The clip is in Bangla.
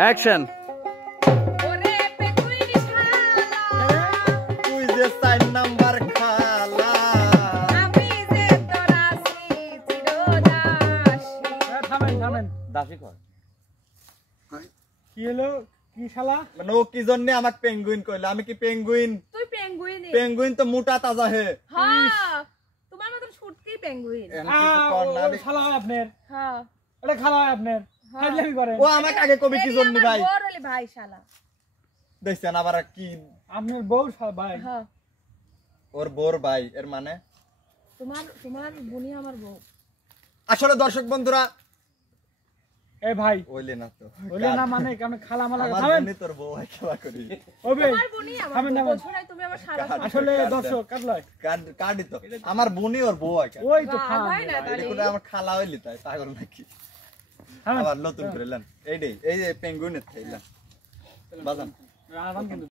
অ্যাকশন। ওরে পেঙ্গুইন শালা তুই যে 4 নাম্বার খালা আমি যে তোর আছি চিরদাসী। থামেন দাসি কর কি হলো কি শালা মানে ও কি জন্য আমাকে পেঙ্গুইন কইলো আমি কি পেঙ্গুইন তুই পেঙ্গুইনই। পেঙ্গুইন তো মোটা তাজা হে হ্যাঁ তোমার মতন শুটকি পেঙ্গুইন। শালা হয় আপনার হ্যাঁ এটা খালা হয় আপনার ফাইজলামি করে ও আমাকে আগে কবি কি জন্য ভাই বড় হলে ভাই শালা। দেখছেন আবার কি আপনার বউ ভাই হ্যাঁ ওর বোর ভাই এর মানে তোমার বোনই আমার বউ। আসলে দর্শক বন্ধুরা এ ভাই ওইলে না তো বলে না মানে কারণ খালা মালা আমার থামেন বোনই তোর বউ হয় খেলা করি ওবে তোমার বোনই আমার থামেন, বউ। থামেন। বলছো না তুমি আমার শালা। আসলে দর্শক কাটলয় কার্ডই তো আমার বোনই ওর বউ হয় ওই তো বাহ, হয় না এটা তাহলে। কোন আমার খালা হইলি তাই পাগল নাকি থামেন আবার নতুন করে লেন এই যে পেঙ্গুইনের থাইলা বাজান আরাম কিন্তু